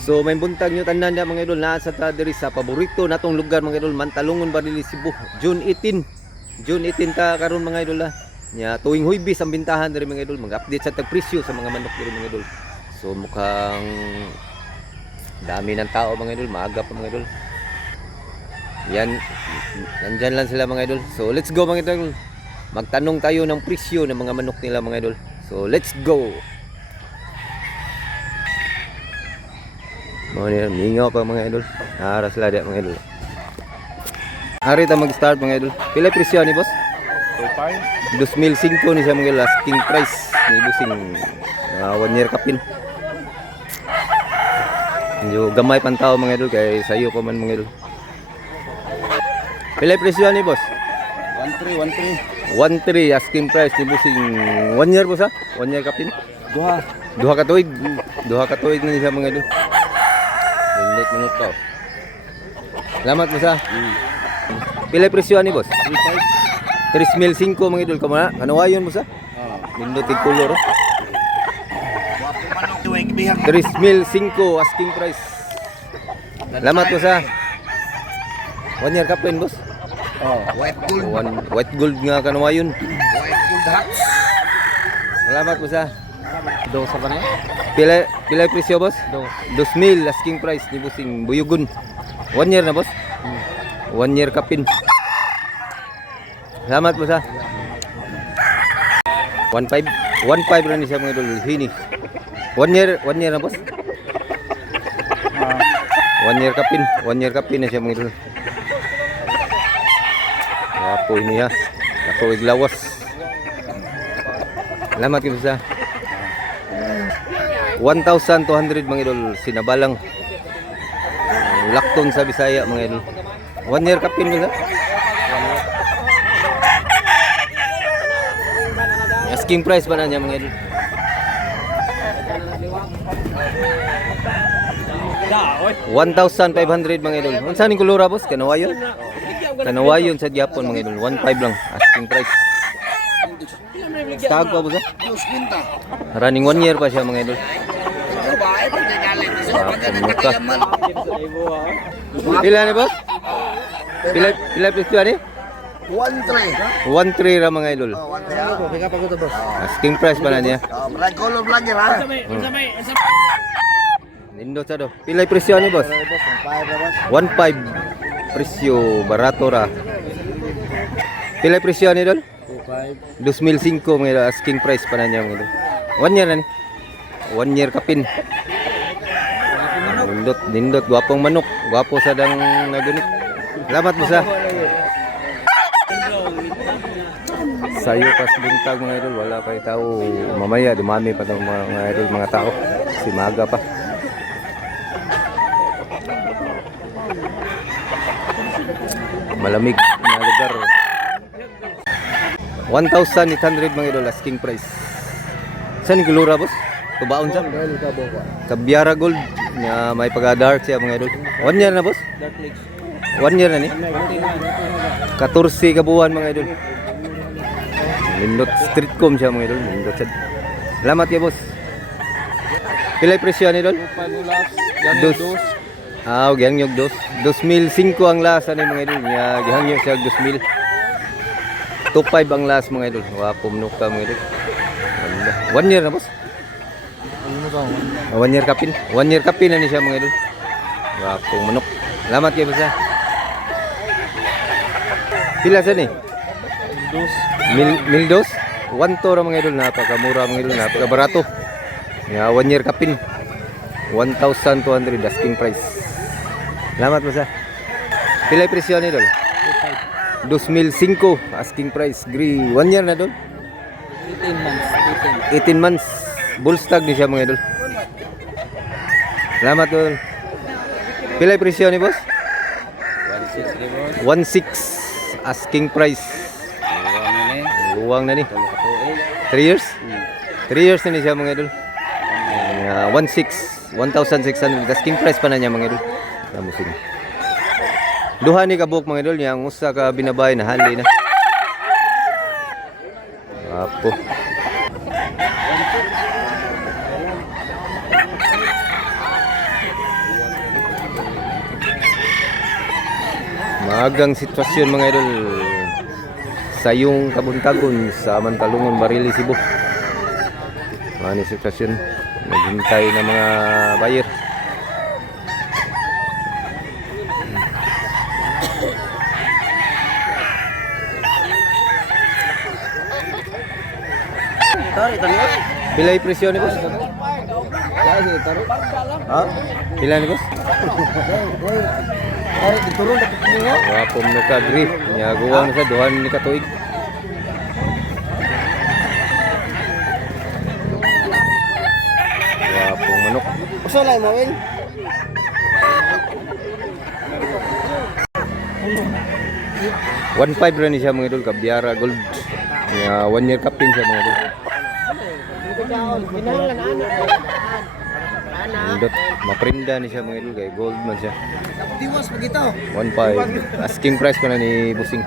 So may buntag nyo tanan na mga idol, naa sa diri sa paborito natong lugar mga idol, Mantalungon, Barili, Cebu. June 18 ta karon mga idol ha. Nya tuwing Huwebes ang bintahan diri mga idol, mag-update sa tagpresyo sa mga manok diri mga idol. So mukhang dami ng tao mga idol, maaga pa mga idol. Yan, nandyan lang sila mga idol. So let's go mga idol. Magtanong tayo ng presyo ng mga manok nila mga idol. So let's go. Mga idol, mingaw pa mga idol. Naharas sila dia mga idol. Hari ta mag-start mga idol. Pila presyo ni boss? 2005 ni siya mga idol. Asking price ni busing 1 year kapin. Medyo gamay pang tao mga idol kay sayo pa man mga idol. Pila presyo ni boss? 13 asking price ni busing 1 year boss ha? 1 year kapin. Duha ka tuig. Duha ka tuig na siya mga idol. Minute minute to. Salamat mo sa. Pila presyo ni boss? 3,500 mga idol kamo na. Kanawayon mo sa? Nindot ig color. 3,500 asking price. Salamat mo sa. 1 year kapin boss. White gold. White gold nga kanawayon. White gold hats. Salamat mo sa. Do sa ba niya? Pila presyo boss? 2,000 asking price ni busing Buyugon. 1 year na boss? 1 year kapin. Salamat mo sa. 1,500 rin siya mga idol. Hini. 1 year na boss? 1 year kapin. 1 year kapin na siya mga idol. Wapo ini ha. Ako iglawas. Salamat kayo sa. 1,200 mga idol, sinabalang lakton sa Bisaya mga idol. 1 year kapin ko sa. Asking price pa na niya mga idol. 1,500 mga idol. Unsa ning kulura boss? Kanawayon? Kanawayon sa Japon mga idol. 1,500 lang asking price. Stag pa boss ha? Running 1 year pa siya mga idol. Pumuka. Pila ni boss? Pila presyo ni? 1,300 ra mga idol. Asking price pa na niya. Color vlogger ha. Nindot sa do. Pila presyo ni boss? 1,500. Presyo barato ra. Pila presyo ni idol? 2,500 mga idol. Asking price pa na niya mga idol. 1 year na ni. 1 year kapin. Nindot gwapong manok, gwapo sa dang nagunit. Salamat mo sa. Sayo pas buntag mga idol, wala pa tao. Mamaya dumami pa tong mga idol, mga tao. Si maga pa. Malamig na lugar. 1,800 mga idol asking price. Saan yung kulura boss? Tubaon sa? Kabyara gold. Nga may pag-dark siya mga idol. 1 year na boss? 1 year na ni? 14 kabuuan mga idol. Lindot streetcom siya mga idol. Lindot siya. Salamat ya boss. Pilay presyo ni idol? Dos. Gihangyog dos. 2,500 ang lasa ni mga idol. Gihangyog siya 2,000. 2,500 ang last mga idol. Wapo manuka mga idol. 1 year na boss? 1 year kapin. 1 year kapin na ni siya mga idol. Wapo manok. Salamat kayo boss ha. Pila sa ni? Mil dos? 1 to ra mga idol. Napakamura mga idol. Napakabarato. 1 year kapin. 1,200 asking price. Salamat boss ha. Pila presyo ni idol? 2,500 asking price. 1 year na idol? 18 months. Bullstag ni siya mga idol. Salamat idol. Pila presyo ni boss? 1,600 asking price. Luwang na ni. 3 years? 3 years na ni siya mga idol. 1,600 asking price pa na niya mga idol. Namusing. Duha ni kabuk mga idol, yang usa ka binabay na hali na. Apo. Maagang sitwasyon mga idol sa yung kabuntagon sa Mantalungon, Marili, Cebu. Ano sitwasyon? Naghintay ng mga buyer. Pila yung presyo ni boss? Ha? Pila ni boss? Wapom no ka grip. Nyaguwang na sa duhan ni katuig. Wapong manok. Uso lang mo, Win. One 1.5 rin siya mga idol, Kabyara Gold. 1 year kapin siya mga idol. Indot, maprinda ni siya mga idol, kay gold man siya. Tiwas mo gito. 1.5. Asking price pa na ni Busing.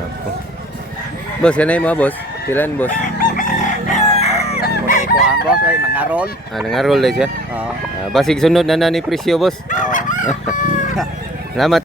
Apo. Boss, yan na yung mga boss. Pilan boss? Muna ito ang boss ay nangarol. Nangarol na siya. Oo. Basig sunod na ni presyo boss. Oo. Salamat.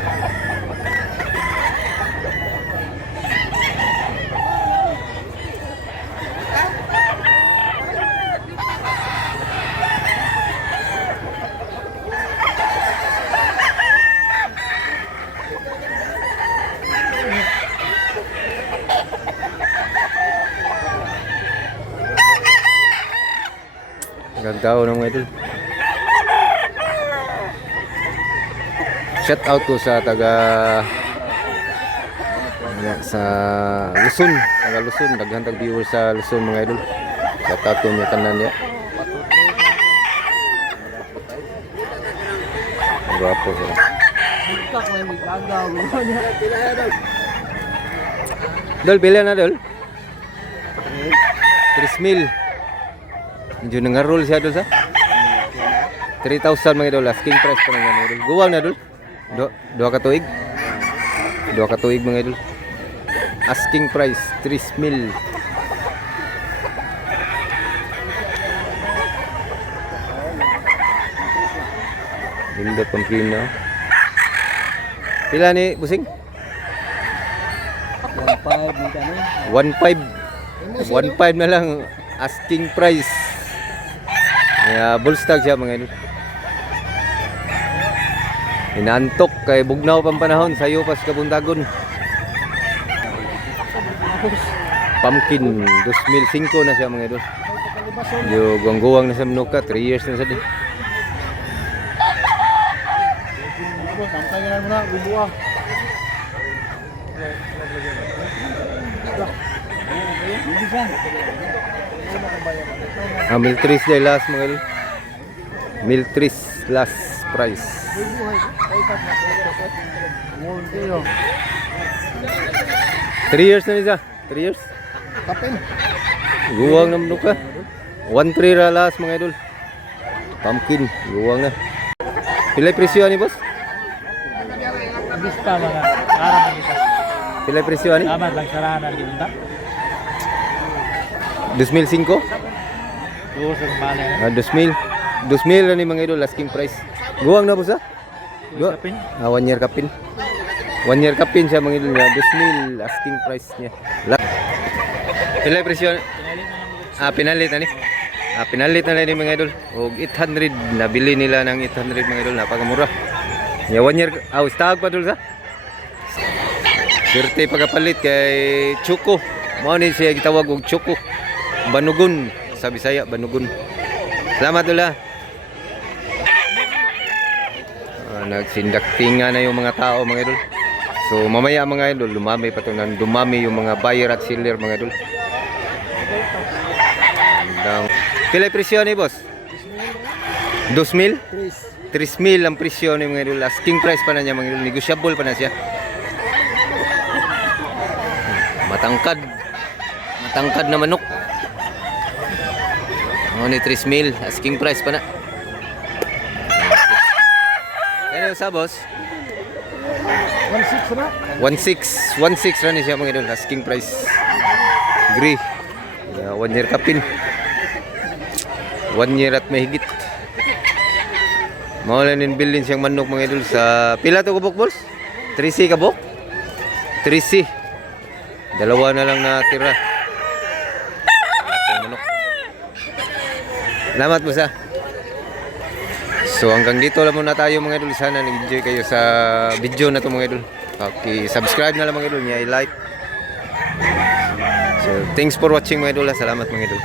Gagdaw ng mga idol. Shout out ko sa sa Luzon, taga Luzon, daghan tag viewers sa Luzon mga idol. Shout out ko niya tanan niya. Gwapo sila. Dol, pila na dol? 3,000. Medyo nangarol siya dol sa 3,000 mga idol. Asking price pa na mga idol. Guwang na dol. Dua ka tuig. Dua ka tuig mga idol. Asking price 3,000. Bindot Pampino. Pila ni Busing? 1.5 na lang asking price. Bullstag siya mga idol. Inantok kay bugnaw pang panahon sa iyo pas kabuntagon. Pumpkin 2005 na siya mga idol. Yo guwang-guwang na sa manuka, 3 years na sa din. Miltris day last mga idol. Miltris last price. 3 years na nisa. 3 years. Kapin. Guwang na manuka. 1.3 ra last mga idol. Pumpkin, guwang na. Pilay presyo ni boss? Bista mga arang kita. Pilay presyo ni? Tama lang sarahan di unta. 2005? Tuos ang bala. 2,000 na ni mga idol, asking price. Guwang na po sa? Kapin. 1 year kapin. 1 year kapin siya mga idol niya. 2,000 asking price niya. Pilay presyo? Pinalit na ni. Pinalit na ni mga idol. Og 800 nabili nila ng 800 mga idol, napakamura. Ya 1 year stag pa dul sa. Sirte pagapalit kay Chuko. Mao ni siya gitawag og Chuko. Banugon sa Bisaya, Banugon. Salamat dula. Nagsindaktinga na yung mga tao mga idol. So mamaya mga idol, dumami pa to, dumami yung mga buyer at seller mga idol. Pilay presyo ni boss? 2,000? 3,000 ang presyo ni mga idol. Asking price pa na niya mga idol. Negotiable pa na siya. Matangkad. Matangkad na manok. Ni 3,000. Asking price pa na. Ano yung sa boss? 1.6 na. 1.6. 1.6 rin siya mga idol. Asking price. Agree. 1 year kapin. 1 year at mahigit. Mawala nin bilin siyang manok mga idol sa pila to kabok boss? 3C kabok? 3C. Dalawa na lang natira. Manok. Salamat boss ah. So hanggang dito lang muna tayo mga idol. Sana nag-enjoy kayo sa video na to mga idol. Subscribe na lang mga idol niya, i-like. So thanks for watching mga idol. Salamat mga idol.